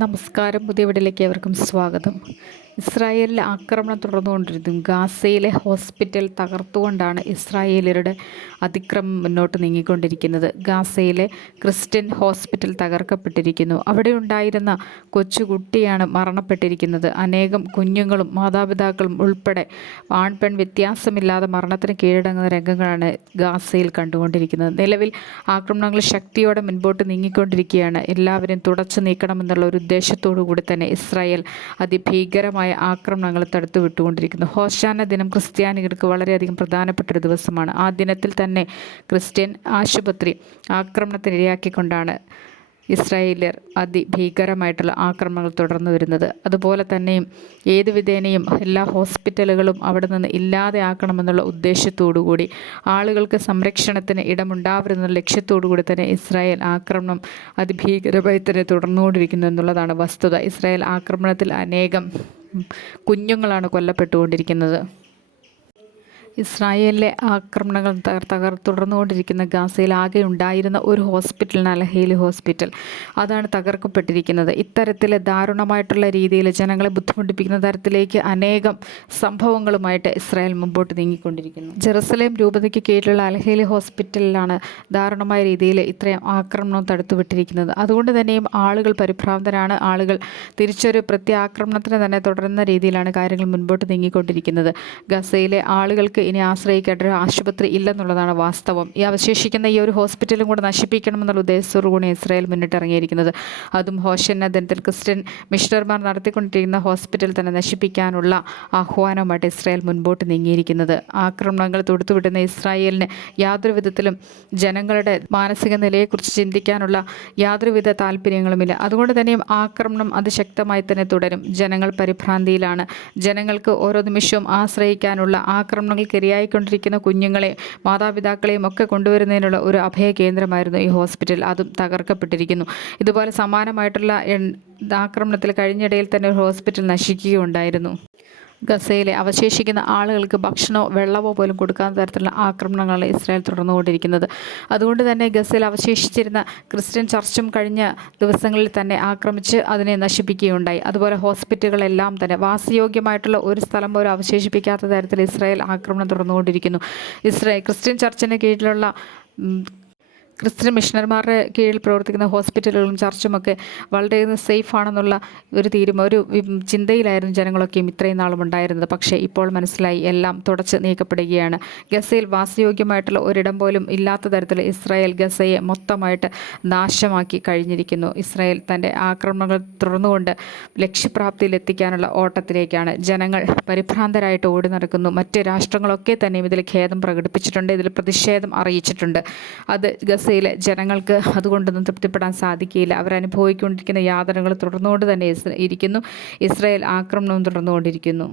നമസ്കാരം. പുതിയ വീഡിയോയിലേക്ക് ഏവർക്കും സ്വാഗതം. ഇസ്രായേലിലെ ആക്രമണം തുടർന്നുകൊണ്ടിരുന്നു. ഗാസയിലെ ഹോസ്പിറ്റൽ തകർത്തുകൊണ്ടാണ് ഇസ്രായേലിയരുടെ അതിക്രമം മുന്നോട്ട് നീങ്ങിക്കൊണ്ടിരിക്കുന്നത്. ഗാസയിലെ ക്രിസ്ത്യൻ ഹോസ്പിറ്റൽ തകർക്കപ്പെട്ടിരിക്കുന്നു. അവിടെ ഉണ്ടായിരുന്ന കൊച്ചുകുട്ടിയാണ് മരണപ്പെട്ടിരിക്കുന്നത്. അനേകം കുഞ്ഞുങ്ങളും മാതാപിതാക്കളും ഉൾപ്പെടെ ആൺപെൺ വ്യത്യാസമില്ലാതെ മരണത്തിന് കീഴടങ്ങുന്ന രംഗങ്ങളാണ് ഗാസയിൽ കണ്ടുകൊണ്ടിരിക്കുന്നത്. നിലവിൽ ആക്രമണങ്ങൾ ശക്തിയോടെ മുൻപോട്ട് നീങ്ങിക്കൊണ്ടിരിക്കുകയാണ്. എല്ലാവരും തുടച്ചു നീക്കണമെന്നുള്ള ഒരു ഉദ്ദേശത്തോടു കൂടി തന്നെ ഇസ്രായേൽ അതിഭീകരമായ ആക്രമണങ്ങൾ തടുത്തു വിട്ടുകൊണ്ടിരിക്കുന്നു. ഹോശാന ദിനം ക്രിസ്ത്യാനികൾക്ക് വളരെയധികം പ്രധാനപ്പെട്ട ഒരു ദിവസമാണ്. ആ ദിനത്തിൽ തന്നെ ക്രിസ്ത്യൻ ആശുപത്രി ആക്രമണത്തിനിരയാക്കിക്കൊണ്ടാണ് ഇസ്രായേലിയർ അതിഭീകരമായിട്ടുള്ള ആക്രമണങ്ങൾ തുടർന്നു വരുന്നത്. അതുപോലെ തന്നെയും ഏതു വിധേനയും എല്ലാ ഹോസ്പിറ്റലുകളും അവിടെ നിന്ന് ഇല്ലാതെയാക്കണമെന്നുള്ള ഉദ്ദേശത്തോടുകൂടി ആളുകൾക്ക് സംരക്ഷണത്തിന് ഇടമുണ്ടാവരുന്ന ലക്ഷ്യത്തോടു കൂടി തന്നെ ഇസ്രായേൽ ആക്രമണം അതിഭീകരമായി തന്നെ തുടർന്നുകൊണ്ടിരിക്കുന്നു എന്നുള്ളതാണ് വസ്തുത. ഇസ്രായേൽ ആക്രമണത്തിൽ അനേകം കുഞ്ഞുങ്ങളാണ് കൊല്ലപ്പെട്ടുകൊണ്ടിരിക്കുന്നത്. ഇസ്രായേലിലെ ആക്രമണങ്ങൾ തുടർന്നുകൊണ്ടിരിക്കുന്ന ഗാസയിൽ ആകെ ഉണ്ടായിരുന്ന ഒരു ഹോസ്പിറ്റലാണ് അൽ-അഹ്ലി ഹോസ്പിറ്റൽ. അതാണ് തകർക്കപ്പെട്ടിരിക്കുന്നത്. ഇത്തരത്തിൽ ദാരുണമായിട്ടുള്ള രീതിയിൽ ജനങ്ങളെ ബുദ്ധിമുട്ടിപ്പിക്കുന്ന തരത്തിലേക്ക് അനേകം സംഭവങ്ങളുമായിട്ട് ഇസ്രായേൽ മുമ്പോട്ട് നീങ്ങിക്കൊണ്ടിരിക്കുന്നു. ജെറുസലേം രൂപതയ്ക്ക് കീഴിലുള്ള അൽ-അഹ്ലി ഹോസ്പിറ്റലിലാണ് ദാരുണമായ രീതിയിൽ ഇത്രയും ആക്രമണം തടുത്തുവിട്ടിരിക്കുന്നത്. അതുകൊണ്ട് തന്നെയും ആളുകൾ പരിഭ്രാന്തരാണ്. ആളുകൾ തിരിച്ചൊരു പ്രത്യാക്രമണത്തിന് തന്നെ തുടരുന്ന രീതിയിലാണ് കാര്യങ്ങൾ മുൻപോട്ട് നീങ്ങിക്കൊണ്ടിരിക്കുന്നത്. ഗസയിലെ ആളുകൾക്ക് ഇനി ആശ്രയിക്കേണ്ട ഒരു ആശുപത്രി ഇല്ലെന്നുള്ളതാണ് വാസ്തവം. ഈ അവശേഷിക്കുന്ന ഈ ഒരു ഹോസ്പിറ്റലും കൂടെ നശിപ്പിക്കണമെന്നുള്ള ഉദ്ദേശത്തോടുകൂടി ഇസ്രായേൽ മുന്നിട്ടിറങ്ങിയിരിക്കുന്നത്. അതും ഹോശന്ന ദിനത്തിൽ ക്രിസ്ത്യൻ മിഷണർമാർ നടത്തിക്കൊണ്ടിരിക്കുന്ന ഹോസ്പിറ്റൽ തന്നെ നശിപ്പിക്കാനുള്ള ആഹ്വാനവുമായിട്ട് ഇസ്രായേൽ മുൻപോട്ട് നീങ്ങിയിരിക്കുന്നത്. ആക്രമണങ്ങൾ തൊടുത്തുവിട്ടുന്ന ഇസ്രായേലിന് യാതൊരു വിധത്തിലും ജനങ്ങളുടെ മാനസിക നിലയെക്കുറിച്ച് ചിന്തിക്കാനുള്ള യാതൊരുവിധ താല്പര്യങ്ങളുമില്ല. അതുകൊണ്ട് തന്നെയും ആക്രമണം അതിശക്തമായി തന്നെ തുടരും. ജനങ്ങൾ പരിഭ്രാന്തിയിലാണ്. ജനങ്ങൾക്ക് ഓരോ നിമിഷവും ആശ്രയിക്കാനുള്ള ആക്രമണങ്ങൾ ഇരയായിക്കൊണ്ടിരിക്കുന്ന കുഞ്ഞുങ്ങളെ മാതാപിതാക്കളെയും ഒക്കെ കൊണ്ടുവരുന്നതിനുള്ള ഒരു അഭയ കേന്ദ്രമായിരുന്നു ഈ ഹോസ്പിറ്റൽ. അതും തകർക്കപ്പെട്ടിരിക്കുന്നു. ഇതുപോലെ സമാനമായിട്ടുള്ള ആക്രമണത്തിൽ കഴിഞ്ഞിടയിൽ തന്നെ ഒരു ഹോസ്പിറ്റൽ നശിക്കുകയുണ്ടായിരുന്നു. ഗസയിലെ അവശേഷിക്കുന്ന ആളുകൾക്ക് ഭക്ഷണമോ വെള്ളമോ പോലും കൊടുക്കാത്ത തരത്തിലുള്ള ആക്രമണങ്ങളാണ് ഇസ്രായേൽ തുടർന്നുകൊണ്ടിരിക്കുന്നത്. അതുകൊണ്ട് തന്നെ ഗസയിൽ അവശേഷിച്ചിരുന്ന ക്രിസ്ത്യൻ ചർച്ചും കഴിഞ്ഞ ദിവസങ്ങളിൽ തന്നെ ആക്രമിച്ച് അതിനെ നശിപ്പിക്കുകയുണ്ടായി. അതുപോലെ ഹോസ്പിറ്റലുകളെല്ലാം തന്നെ വാസയോഗ്യമായിട്ടുള്ള ഒരു സ്ഥലം പോലും അവശേഷിപ്പിക്കാത്ത തരത്തിൽ ഇസ്രായേൽ ആക്രമണം തുടർന്നുകൊണ്ടിരിക്കുന്നു. ക്രിസ്ത്യൻ ചർച്ചിന് കീഴിലുള്ള ക്രിസ്ത്യൻ മിഷണർമാരുടെ കീഴിൽ പ്രവർത്തിക്കുന്ന ഹോസ്പിറ്റലുകളും ചർച്ചുമൊക്കെ വളരെ സേഫ് ആണെന്നുള്ള ഒരു ചിന്തയിലായിരുന്നു ജനങ്ങളൊക്കെയും ഇത്രയും നാളും ഉണ്ടായിരുന്നത്. പക്ഷേ ഇപ്പോൾ മനസ്സിലായി, എല്ലാം തുടച്ച് നീക്കപ്പെടുകയാണ്. ഗസയിൽ വാസയോഗ്യമായിട്ടുള്ള ഒരിടം പോലും ഇല്ലാത്ത തരത്തിൽ ഇസ്രായേൽ ഗസയെ മൊത്തമായിട്ട് നാശമാക്കി കഴിഞ്ഞിരിക്കുന്നു. ഇസ്രായേൽ തൻ്റെ ആക്രമണങ്ങൾ തുടർന്നുകൊണ്ട് ലക്ഷ്യപ്രാപ്തിയിലെത്തിക്കാനുള്ള ഓട്ടത്തിലേക്കാണ്. ജനങ്ങൾ പരിഭ്രാന്തരായിട്ട് ഓടി നടക്കുന്നു. മറ്റ് രാഷ്ട്രങ്ങളൊക്കെ തന്നെയും ഇതിൽ ഖേദം പ്രകടിപ്പിച്ചിട്ടുണ്ട്, ഇതിൽ പ്രതിഷേധം അറിയിച്ചിട്ടുണ്ട്. അത് ഗസയിലെ ജനങ്ങൾക്ക് അതുകൊണ്ടൊന്നും തൃപ്തിപ്പെടാൻ സാധിക്കില്ല. അവരനുഭവിക്കൊണ്ടിരിക്കുന്ന യാതനകൾ തുടർന്നുകൊണ്ട് തന്നെ ഇരിക്കുന്നു. ഇസ്രായേൽ ആക്രമണവും തുടർന്നുകൊണ്ടിരിക്കുന്നു.